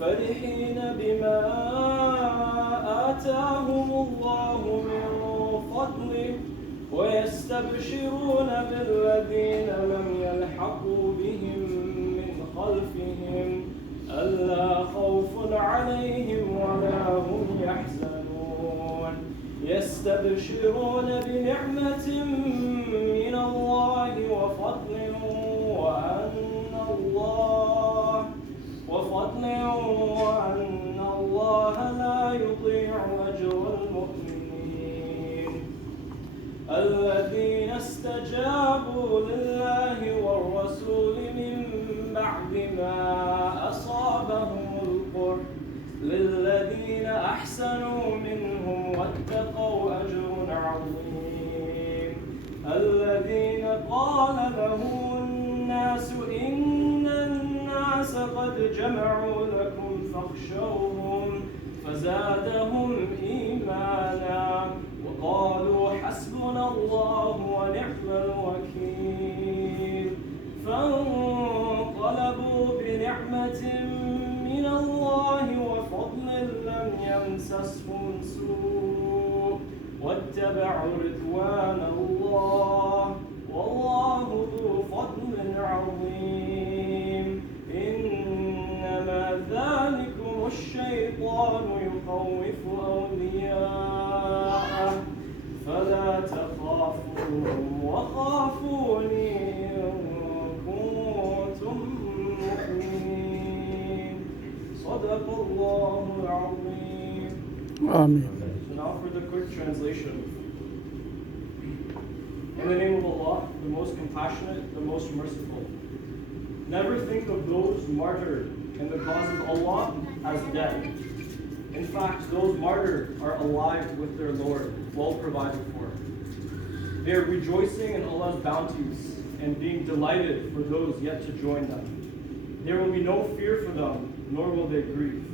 فرحين بما آتاهم الله من فضله ويستبشرون بالذين لم يلحقوا بهم من خلفهم ألا خوف عليهم ولا هم يحزنون يستبشرون بنعمة من الله وفضل وأن الله لا يضيع أجر المؤمنين الذين استجابوا لله والرسول من بعد ما أصابهم القرح للذين أحسنوا منهم واتقوا أجر عظيم الذين قال لهم الناس إن الناس قد جمعوا لكم فاخشوهم فزادهم إيمانا وقالوا حسبنا الله ونعم الوكيل فانقلبوا بنعمة من الله وفضل لم يمسسهم سوء واتبعوا رضوان الله والله ذو فضل عظيم إنما ذلكم الشيطان يخوف أولياءه فلا تخافوهم وخافوني إن كنتم مؤمنين صدق الله العظيم. Amen. So now for the quick translation. In the name of Allah, the most compassionate, the most merciful. Never think of those martyred in the cause of Allah as dead. In fact, those martyred are alive with their Lord, well provided for. They are rejoicing in Allah's bounties and being delighted for those yet to join them. There will be no fear for them, nor will they grieve.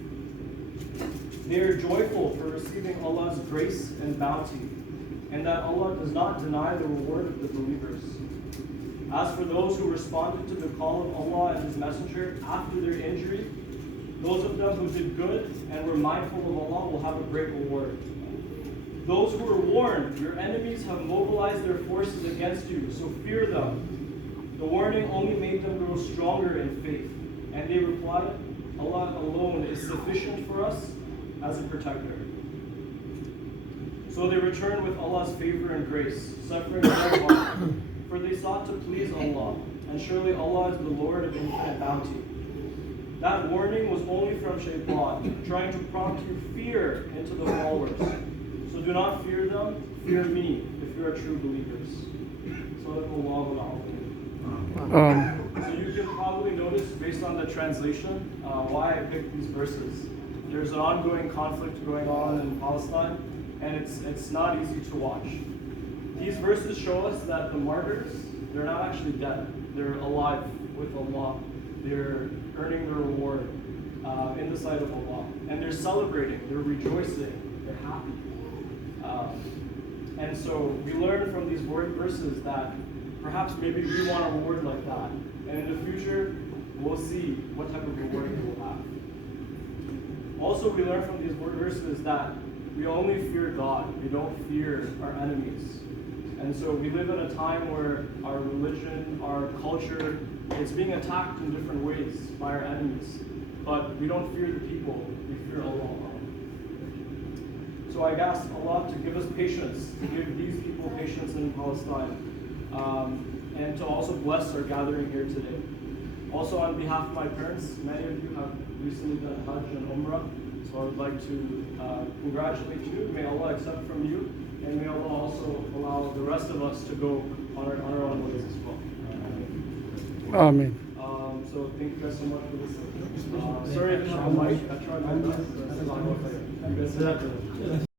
They are joyful for receiving Allah's grace and bounty, and that Allah does not deny the reward of the believers. As for those who responded to the call of Allah and His Messenger after their injury, those of them who did good and were mindful of Allah will have a great reward. Those who were warned, your enemies have mobilized their forces against you, so fear them. The warning only made them grow stronger in faith, and they replied, Allah alone is sufficient for us as a protector. So they returned with Allah's favor and grace, suffering no harm, for they sought to please Allah, and surely Allah is the Lord of infinite bounty. That warning was only from Shaitan, trying to prompt you fear into the followers. So do not fear them, fear me, if you are true believers. Sadaqallahu al-Azim. So you can probably notice, based on the translation, why I picked these verses. There's an ongoing conflict going on in Palestine, and it's not easy to watch. These verses show us that the martyrs, they're not actually dead. They're alive with Allah. They're earning their reward in the sight of Allah. And they're celebrating, they're rejoicing, they're happy. And so we learn from these verses that perhaps maybe we want a reward like that. And in the future, we'll see what type of reward we will have. Also, we learn from these verses that we only fear God. We don't fear our enemies. And so we live in a time where our religion, our culture, it's being attacked in different ways by our enemies. But we don't fear the people, we fear Allah. So I ask Allah to give us patience, to give these people patience in Palestine, and to also bless our gathering here today. Also on behalf of my parents, many of you have recently done Hajj and Umrah, so I would like to congratulate you. May Allah accept from you, and may Allah also allow the rest of us to go on our own ways as well. Amen. So thank you guys so much for listening. Sorry I didn't have a mic. I tried my best. You guys did that.